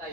क्या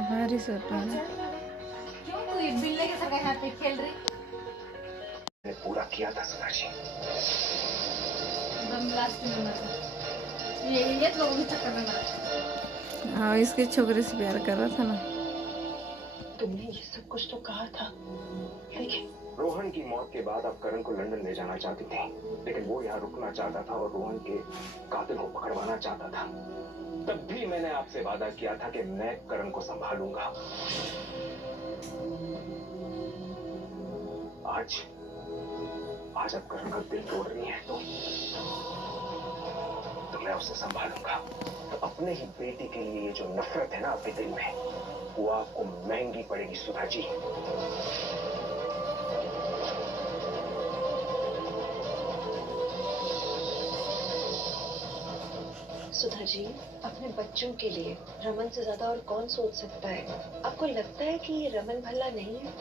बारिश हो रहा है। क्यों तू ये बिल्ले के साथ यहाँ पे खेल रही? ने पूरा किया था सुधाजी। लास्ट में मरा ये लोगों के चक्कर में मरा। हाँ, इसके छोकरे से प्यार कर रहा था ना। तुमने ये सब कुछ तो कहा था, लेकिन रोहन की मौत के बाद आप करण को लंदन ले जाना चाहती थी, लेकिन वो यहाँ रुकना चाहता था और रोहन के कातिल को पकड़वाना चाहता था। तब भी मैंने आपसे वादा किया था कि मैं करण को संभालूंगा। आज अब करण का दिल तोड़ रही है तो मैं उसे संभालूंगा। तो अपने ही बेटी के लिए ये जो नफरत है ना आपके दिल में, वो आपको महंगी पड़ेगी सुधा जी। सुधा जी, अपने बच्चों के लिए रमन से ज्यादा और कौन सोच सकता है? आपको लगता है कि रमन भला नहीं है?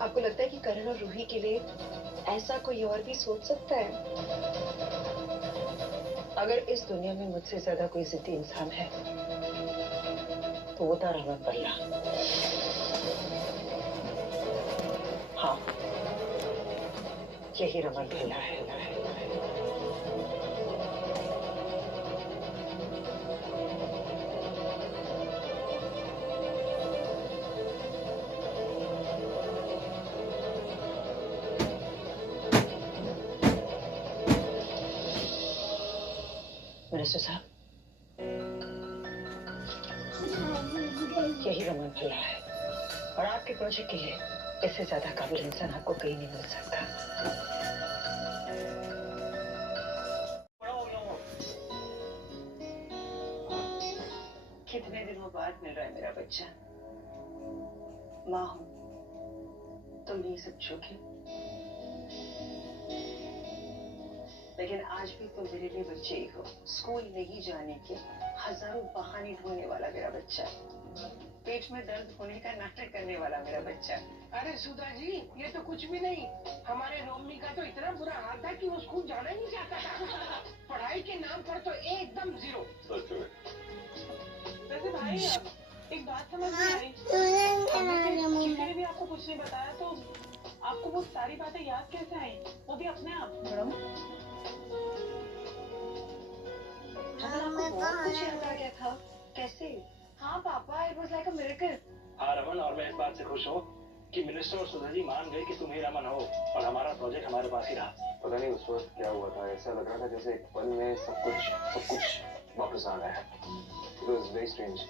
आपको लगता है कि करण और रूही के लिए ऐसा कोई और भी सोच सकता है? अगर इस दुनिया में मुझसे ज्यादा कोई जिद्दी इंसान है तो वो था रमन भल्ला। हाँ, यही रमन भल्ला है। मिनिस्टर साहब, यही रमन भल्ला है और आपके प्रोजेक्ट के लिए इससे ज्यादा काबिल इंसान आपको कहीं नहीं मिल सकता। कितने दिनों बाद मिल रहा है मेरा बच्चा। माँ हूं तो नहीं सब चौकी, लेकिन आज भी तुम मेरे लिए बच्चे ही हो। स्कूल नहीं जाने के हजारों बहाने ढूंढने वाला मेरा बच्चा, पेट में दर्द होने का नाटक करने वाला मेरा बच्चा। अरे सुधा जी, ये तो कुछ भी नहीं। हमारे रोमी का तो इतना बुरा हाल था कि वो स्कूल जाना ही नहीं चाहता था। पढ़ाई के नाम पर तो एकदम जीरो। वैसे भाई, एक बात समझ में आई, किसी ने भी आपको कुछ नहीं बताया तो आपको वो सारी बातें याद कैसे आई, वो भी अपने आप? कुछ याद आ गया था? कैसे? हाँ पापा, it was like a miracle. हाँ रमन, और मैं इस बात से खुश हूँ कि मिनिस्टर और सुधा जी मान गए कि तुम ही रमन हो और हमारा प्रोजेक्ट हमारे पास ही रहा। पता नहीं उस वक्त क्या हुआ था, ऐसा लग रहा था जैसे एक पल में सब कुछ वापस आ रहा है। It was very strange.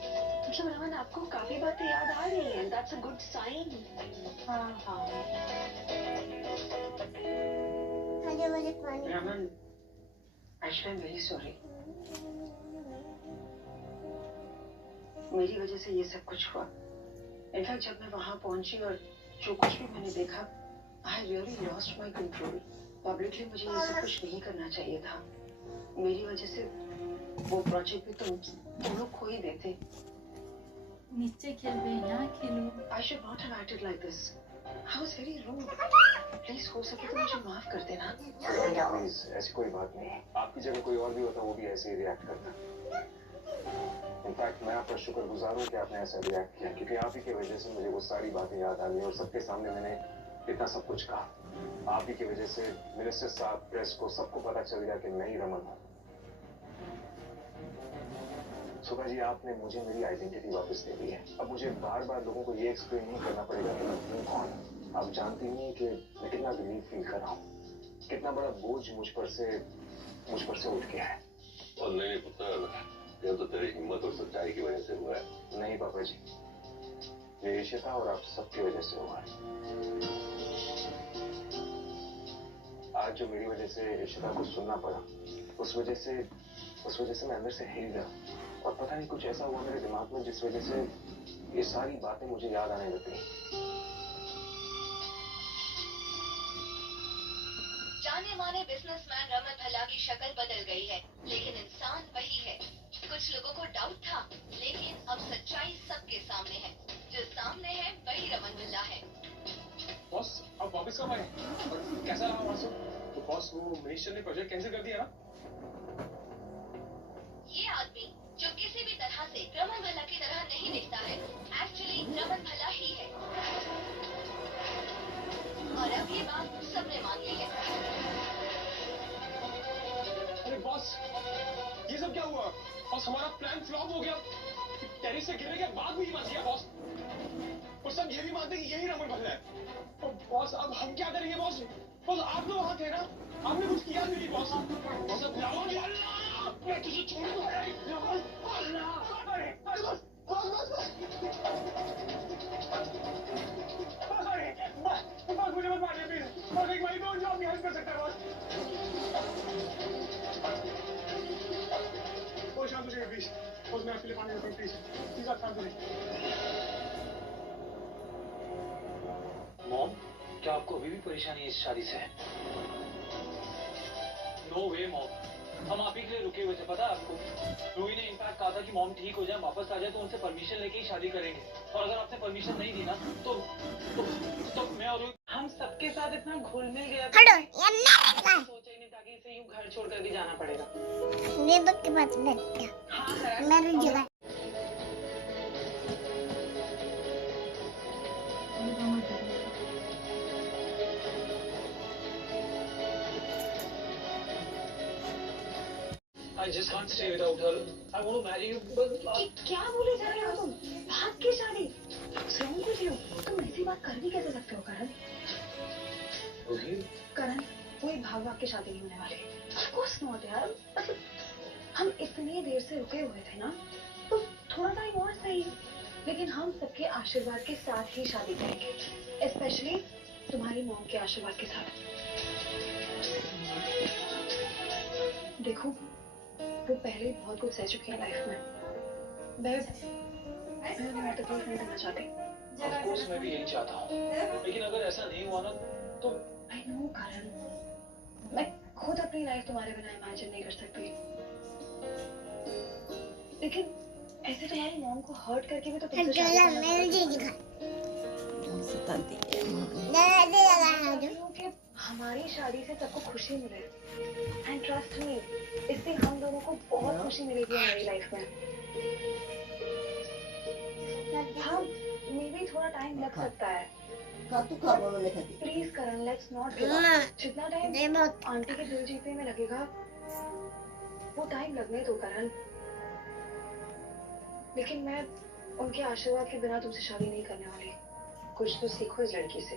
मतलब रमन, आपको काफी बातें याद आ रही हैं। That's a good sign. हाँ। Raman, actually I'm very sorry. मेरी वजह से ये सब कुछ हुआ। इनफैक्ट जब मैं वहां पहुंची और जो कुछ भी मैंने देखा, I really lost my control. Publicly मुझे ये सब कुछ नहीं करना चाहिए था। मेरी वजह से वो प्रोजेक्ट भी तुम लोग खो ही देते। नीचे खेल रहे, यहाँ खेलो। I should not have acted like this. I was very rude. Please हो सके तो मुझे माफ कर देना। प्लीज, ऐसी कोई बात नहीं। आपकी जगह कोई और भी होता वो भी ऐसे ही रिएक्ट करता। इनफैक्ट मैं आपका शुक्रगुजार हूँ कि आपने ऐसा रिएक्ट किया, क्योंकि आप ही की वजह से मुझे वो सारी बातें याद आ गई और सबके सामने मैंने इतना सब कुछ कहा। आप ही की वजह से मिनिस्टर साहब, प्रेस को, सबको पता चल गया कि मैं ही रमन हूँ। सुधा जी, आपने मुझे मेरी आइडेंटिटी वापस दे दी है। अब मुझे बार बार लोगों को ये एक्सप्लेन नहीं करना पड़ेगा कि मैं हूँ कौन। आप जानती नहीं कि मैं कितना रिलीफ फील कर रहा हूँ, कितना बड़ा बोझ मुझ पर से उठ गया है। और नहीं पुत्र, ये तो तेरी हिम्मत और सच्चाई की वजह से हुआ है। नहीं पापा जी, ये इशिता और आप सबकी वजह से हुआ है। आज जो मेरी वजह से इशिता को सुनना पड़ा, उस वजह से मैं अंदर से हिल गया और पता नहीं कुछ ऐसा हुआ मेरे दिमाग में जिस वजह से ये सारी बातें मुझे याद आने लगी। जाने माने बिजनेसमैन रमन भल्ला की शक्ल बदल गई है, लेकिन इंसान वही है। कुछ लोगों को डाउट था, लेकिन अब सच्चाई सबके सामने है। जो सामने है वही रमन भल्ला है। बॉस, अब वापस कब आए? कैसा रहा? बॉस वो मिनिस्टर ने प्रोजेक्ट कैंसिल कर दिया ना? ये आदमी जो किसी भी तरह से रमन भला की तरह नहीं दिखता है, एक्चुअली रमन भला ही है। और अब ये बात सबने मान ली है। अरे बॉस, ये सब क्या हुआ? बॉस हमारा प्लान फ्लॉप हो गया। टेरिस से गिरने के बाद भी बच गया बॉस। और सब ये भी मानते कि यही रमन भला है। तो बॉस अब हम क्या करेंगे बॉस? बॉस आप तो वहाँ थे ना, आपने कुछ किया नहीं बॉस। बॉस अब मैं तुझे छोड़ दूंगा। अरे बस बस मुझे मत मारिए प्लीज। बस एक भाई को जो आपकी हेल्प कर सकता है बॉस। वो शांत हो जाइए प्लीज। बस मैं आपके लिए पानी रखता हूँ प्लीज। प्लीज आप शांत हो जाइए। मॉम, क्या आपको अभी भी परेशानी है इस शादी से? नो वे मॉम, हम आप ही के लिए रुके हुए थे, पता है आपको? रूही ने इनफैक्ट कहा था कि मॉम ठीक हो जाए, वापस आ जाए तो उनसे परमिशन लेके ही शादी करेंगे। और अगर आपने परमिशन नहीं दी ना तो मैं और हम सबके साथ इतना घुल मिल गया था, सोचा ही नहीं था कि इसे यूं घर छोड़कर भी जाना पड़ेगा। हाँ I just can't stay without her. I want to marry you, but क्या बोले जा रहे हो तुम? भाग की शादी? समझ रहे हो? तुम ऐसी बात कर भी कैसे सकते हो करण? करण, कोई भाग भाग के शादी नहीं होने वाली। Of course not यार। मतलब हम इतनी देर से रुके हुए थे ना, तो थोड़ा टाइम और सही। लेकिन हम सबके आशीर्वाद के साथ ही शादी करेंगे, स्पेशली तुम्हारी मॉम के आशीर्वाद के साथ। देखो, वो पहले बहुत कुछ सह चुकी है लाइफ में। मैं उन्हें तकलीफ नहीं देना चाहती। Of course मैं भी यही चाहता हूँ, लेकिन अगर ऐसा नहीं हुआ ना तो I know करण, मैं खुद अपनी लाइफ तुम्हारे बिना इमेजिन नहीं कर सकती। लेकिन ऐसे तुम्हारी मॉम को हर्ट करके भी तो तुमसे शादी करना कि हमारी शादी से सबको खुशी मिले। एंड ट्रस्ट मी, इससे हम दोनों को बहुत खुशी मिलेगी हमारी लाइफ में। हाँ, मे भी थोड़ा टाइम लग सकता है। Please Karan, let's not give up. जितना टाइम आंटी के दिल जीतने में लगेगा, वो टाइम लगने दो करण। लेकिन मैं उनके आशीर्वाद के बिना तुमसे शादी नहीं करने वाली। कुछ तो सीखो इस लड़की से।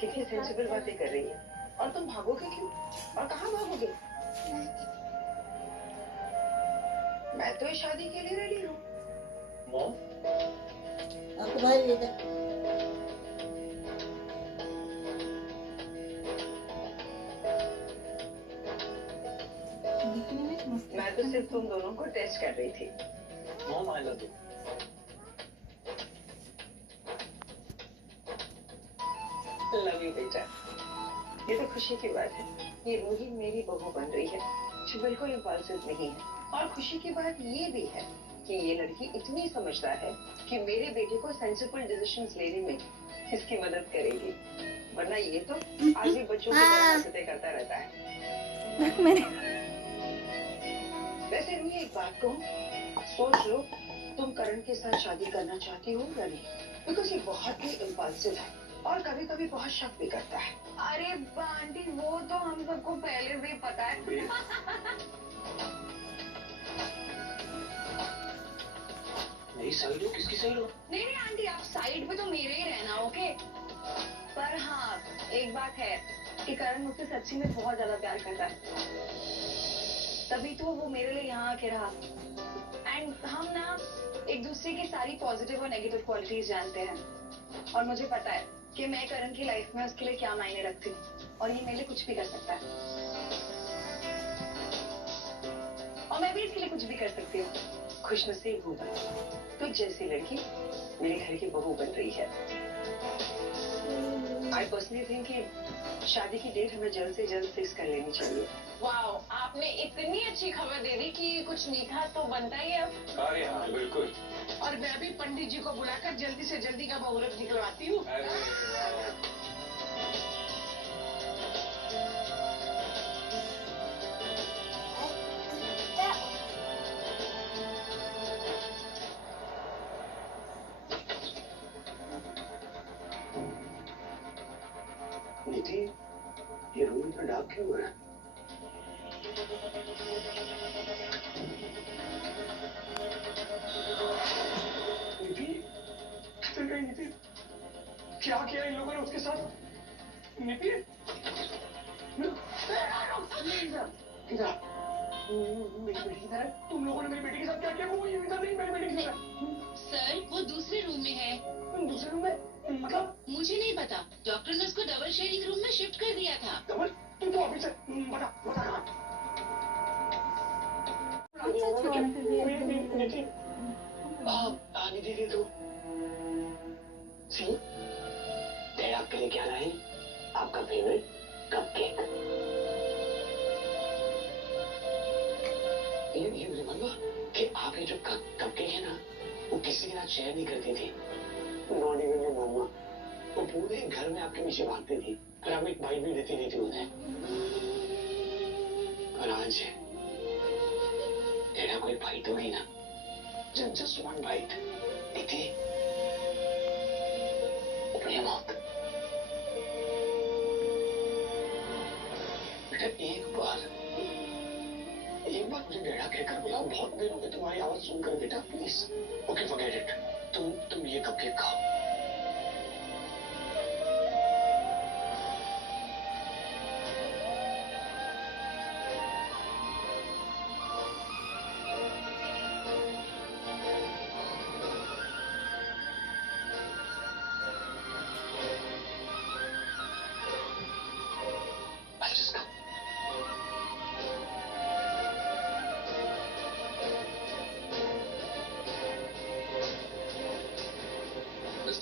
कितनी सेंसिबल बातें कर रही है। और तुम भागोगे क्यों? और कहाँ भागोगे? मैं तो इस शादी के लिए रेडी हूँ। मॉम, मैं तो सिर्फ तुम दोनों को टेस्ट कर रही थी। Mom I love you. Love you बेटा। ये तो खुशी की बात है, ये रूही मेरी बहू बन रही है, जो बिल्कुल इम्पल्सिव नहीं है। और खुशी की बात ये भी है कि ये लड़की इतनी समझदार है कि मेरे बेटे को सेंसिबल डिसीजंस लेने में इसकी मदद करेगी। वरना ये तो आज भी बच्चों की तरह हरकतें करता रहता है। वैसे रूही, एक बात कहूँ, सोच लो तुम करण के साथ शादी करना चाहती हो या नहीं? बिकॉज ये बहुत ही इम्पल्सिव है और कभी कभी बहुत शक भी करता है। अरे आंटी, वो तो हम सबको पहले भी पता है। मेरी साइड हो, किसकी साइड हो? नहीं नहीं आंटी, आप साइड पे तो मेरे ही रहना, ओके? पर हाँ, एक बात है कि करण मुझसे सच्ची में बहुत ज्यादा प्यार करता है, तभी तो वो मेरे लिए यहाँ आके रहा। एंड हम ना एक दूसरे की सारी पॉजिटिव और नेगेटिव क्वालिटीज जानते हैं, और मुझे पता है कि मैं करण की लाइफ में उसके लिए क्या मायने रखती हूँ, और ये मेरे लिए कुछ भी कर सकता है, और मैं भी इसके लिए कुछ भी कर सकती हूँ। खुशनसीब हूँ तो जैसी लड़की मेरे घर की बहू बन रही है। आई पर्सनली थिंक कि शादी की डेट हमें जल्द से जल्द फिक्स कर लेनी चाहिए। वाओ, आपने इतनी अच्छी खबर दे दी कि कुछ मीठा तो बनता ही है अब। अरे हाँ बिल्कुल। और मैं भी पंडित जी को बुलाकर जल्दी से जल्दी का मुहूर्त निकलवाती हूँ। नीति, ये रूम इतना डार्क क्यों है? नीति, किधर गई नीति? क्या किया इन लोगों ने उसके साथ? नीति, इधर मेरी बेटी इधर है। तुम लोगों ने मेरी बेटी के साथ क्या किया? वो इधर नहीं, मेरी बेटी किधर है? सर वो दूसरे रूम में है। दूसरे रूम में? मतलब? मुझे नहीं पता, डॉक्टर ने उसको डबल शेडिंग रूम में शिफ्ट कर दिया था। डबल? तुम तो ऑफिस है, बता नीति दे दो। सी, डैड आपके लिए क्या लाए? आपका फेवरेट कपकेक। You remember कि आप ये जो कपकेक है ना, वो किसी के साथ शेयर नहीं करती थी। Not even your mama. वो पूरे घर में आपके पीछे भागती थी, पर आप एक बाइट भी देती नहीं थी उन्हें। पर आज तेरा कोई बाइट होगी ना, just one bite. नीति, open your mouth. बेटा एक बार मुझे डैडा कहकर बुलाओ, बहुत देर हो गई तुम्हारी आवाज सुनकर बेटा, प्लीज। ओके फॉरगेट इट, तुम ये कपकेक खाओ।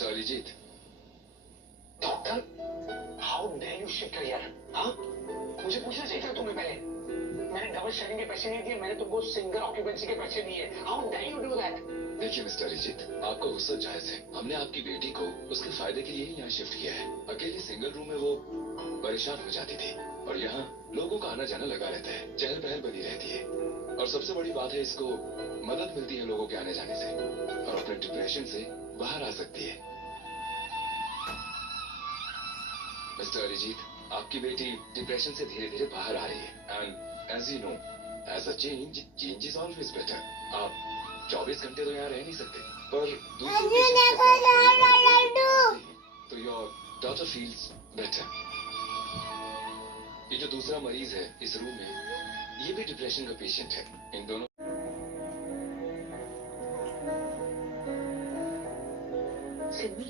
Arijit, doctor, how dare you shift here? हाँ, मुझे पूछना चाहिए था तुम्हें पहले। मैंने डबल शेयरिंग के पैसे नहीं दिए, मैंने तुमको सिंगल ऑक्यूपेंसी के पैसे दिए। How dare you do that? देखिए मिस्टर अरिजीत, आपका गुस्सा जायज है। हमने आपकी बेटी को उसके फायदे के लिए ही यहाँ शिफ्ट किया है। अकेले सिंगल रूम में वो परेशान हो जाती थी, और यहाँ लोगों का आना जाना लगा रहता है, चहल पहल बनी रहती है। और सबसे बड़ी बात है, इसको मदद मिलती है लोगों के आने जाने से, और अपने डिप्रेशन से बाहर आ सकती है। मिस्टर अरिजीत, आपकी बेटी डिप्रेशन से धीरे धीरे बाहर आ रही है, and as you know, as a change is always better. आप 24 घंटे तो यहाँ रह नहीं सकते, पर तो योर डॉटर फील्स बेटर। ये जो दूसरा मरीज है इस रूम में, ये भी डिप्रेशन का पेशेंट है। इन दोनों सिडनी,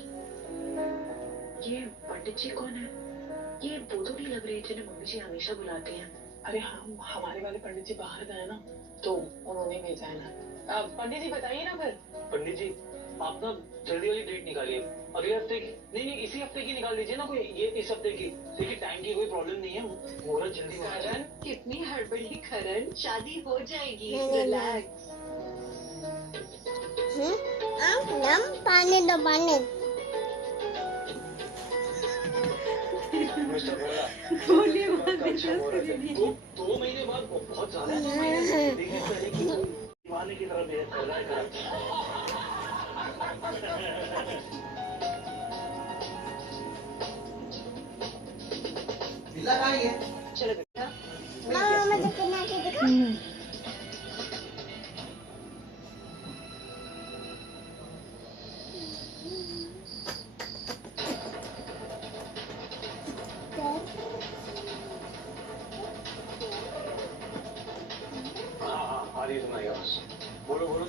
ये पंडित जी कौन है? ये वो तो नहीं लग रहे जिन्हें मम्मी जी हमेशा बुलाती हैं। अरे हम हमारे वाले पंडित जी बाहर गए ना, तो उन्होंने भेजा है ना। पंडित जी बताइए ना फिर। पंडित जी, आप ना जल्दी वाली डेट निकालिए, अगले हफ्ते की नहीं, इसी हफ्ते की निकाल दीजिए ना कोई, ये इस हफ्ते की। देखिए टाइम की कोई प्रॉब्लम नहीं है, मुहूर्त जल्दी करण, कितनी हड़बड़ी करण, शादी हो जाएगी, रिलैक्स। पानी दो, पानी। मिस्टर भोला, बोलिए दो महीने बाद बहुत ज्यादा दीवाने की तरह बेहद कर रहा है। चलो बेटा, मामा मुझे पहना के दिखा। बोलो बोलो।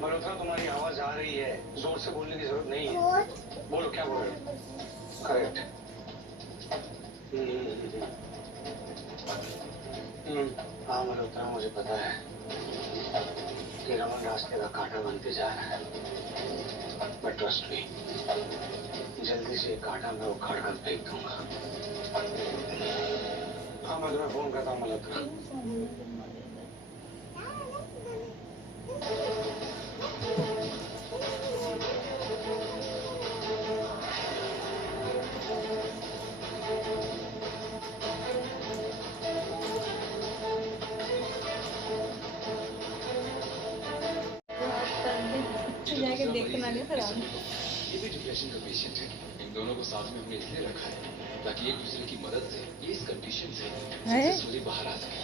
मल्होत्रा, तुम्हारी आवाज आ रही है, जोर से बोलने की जरूरत नहीं है। बोलो, क्या बोल रहे हो? करेक्ट। हाँ मल्होत्रा, मुझे पता है कि रमन रास्ते का कांटा बनते जा रहा है, बट ट्रस्ट मी, जल्दी से कांटा मैं उखाड़ कर फेंक दूंगा। हाँ, मैं तुम्हें फोन करता हूँ मल्होत्रा। जाके देखना नहीं फिर आप। ये भी डिप्रेशन का पेशेंट है। इन दोनों को साथ में हमने इसलिए रखा है ताकि एक दूसरे की मदद से ये इस कंडीशन से सक्सेसफुली बाहर आ सके।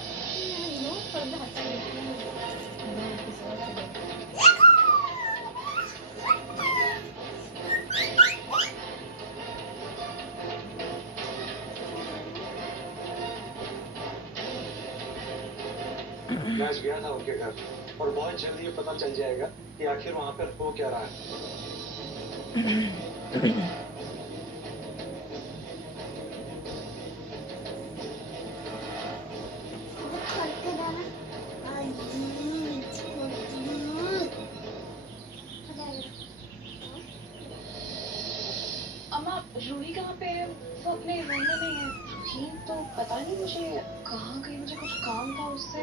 मैं आज गया था उनके घर और बहुत जल्दी ये पता चल जाएगा कि आखिर वहां पर हो क्या रहा है। अम्मा रूही कहाँ पे है? वो अपने रूम में नहीं है। रूही तो पता नहीं मुझे कहाँ गई, मुझे कुछ काम था उससे।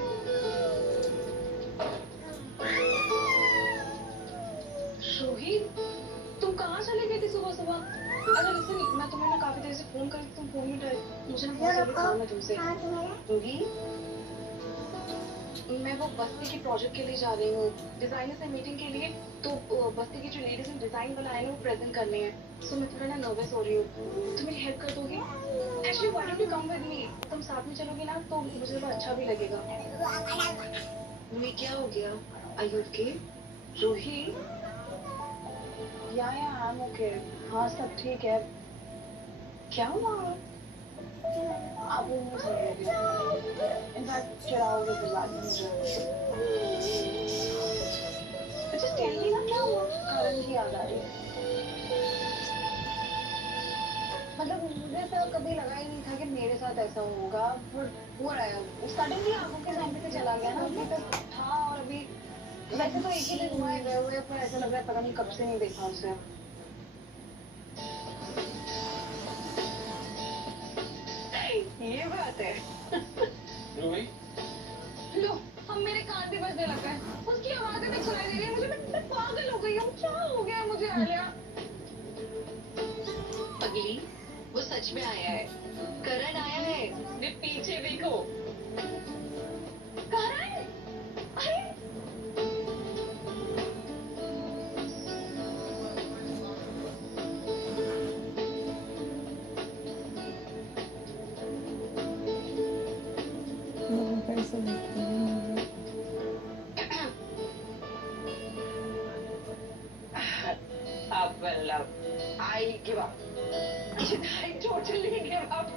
रूही तुम कहाँ चले गई थी सुबह सुबह? अच्छा लिसन, मैं तुम्हें ना काफी देर से फोन कर, तुम फोन नहीं उठाए। मुझे ना बहुत जरूरी काम है तुमसे। रूही मैं वो बस्ती की प्रोजेक्ट के लिए जा रही हूँ, डिजाइनर से मीटिंग के लिए। तो बस्ती की जो लेडीज ने डिजाइन बनाए हैं वो प्रेजेंट करने हैं। सो मैं थोड़ा ना नर्वस हो रही हूँ, तुम मेरी हेल्प कर दोगी? Actually why don't you come with me? तुम साथ में चलोगी ना तो मुझे थोड़ा अच्छा भी लगेगा। रूही क्या हो गया? Are you okay? रूही या आई एम ओके। हाँ सब ठीक है। क्या हुआ? आप वो मुझे समझोगे। इनफैक्ट चिढ़ाओगे तो बाद में मुझे। जस्ट टेल मी ना क्या हुआ? कारण की याद आ रही है। मतलब मुझे तो कभी लगा ही नहीं था कि मेरे साथ ऐसा होगा, पर हो रहा है। सडनली आंखों के सामने से चला गया ना। अभी तक था और अभी वैसे तो एक ही दिन हुआ है गए हुए, पर ऐसा लग रहा है पता नहीं कब से नहीं देखा उसे। ये बात है। रूही लो हम मेरे कान भी बजने लग गए, उसकी आवाजें भी सुनाई दे रही है मुझे। मैं पागल हो गई हूँ। क्या हो गया मुझे आलिया? पगली वो सच में आया है, करण आया है। ये पीछे देखो। करण? अरे कैसे देखते हैं? Well, I give up. I totally give up.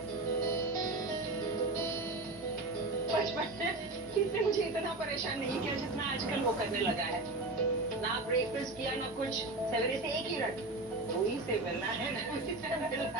बचपन में किसने मुझे इतना परेशान नहीं किया जितना आजकल वो करने लगा है। ना ब्रेकफास्ट किया ना कुछ, सवेरे से एक ही रट। वही से मिलना है ना, मुझसे मिलना